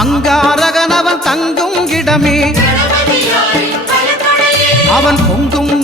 அங்காரகனவன் தங்கும் இடமே. அவன் பொங்கும்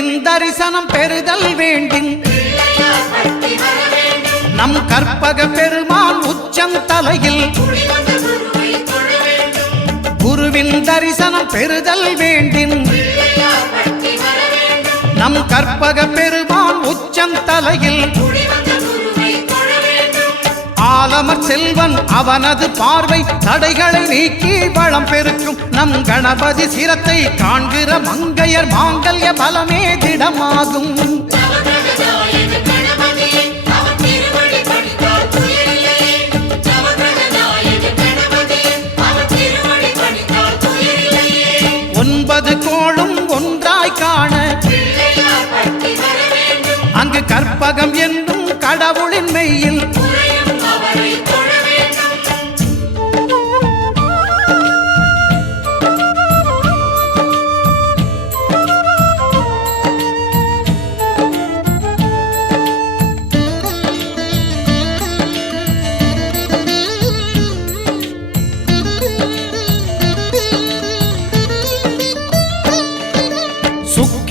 குருவின் தரிசனம் பெறுதல் வேண்டின். வேண்டும் நம் கற்பக பெருமான் உச்சந்தலையில் குருவின் தரிசனம் பெறுதல் வேண்டின். வேண்டும் நம் கற்பக பெருமான் உச்சம் பாலமர் செல்வன் அவனது பார்வை தடைகளை நீக்கி வளம் பெருக்கும். நம் கணபதி சிரத்தை காண்கிற மங்கையர் மாங்கல்ய பலமே திடமாகும்.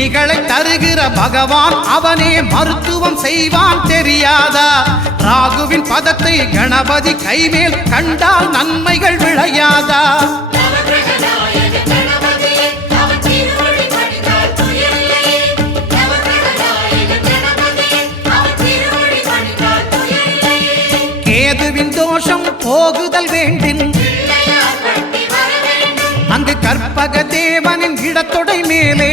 பிணிகளை தருகிற பகவான் அவனே மருத்துவம் செய்வான் தெரியாதா? ராகுவின் பதத்தை கணபதி கைமேல் கண்டால் நன்மைகள் விளையாதா? கேதுவின் தோஷம் போகுதல் வேண்டின் வேண்டும் அங்கு கற்பக தேவனின் இடத்தொடை மேலே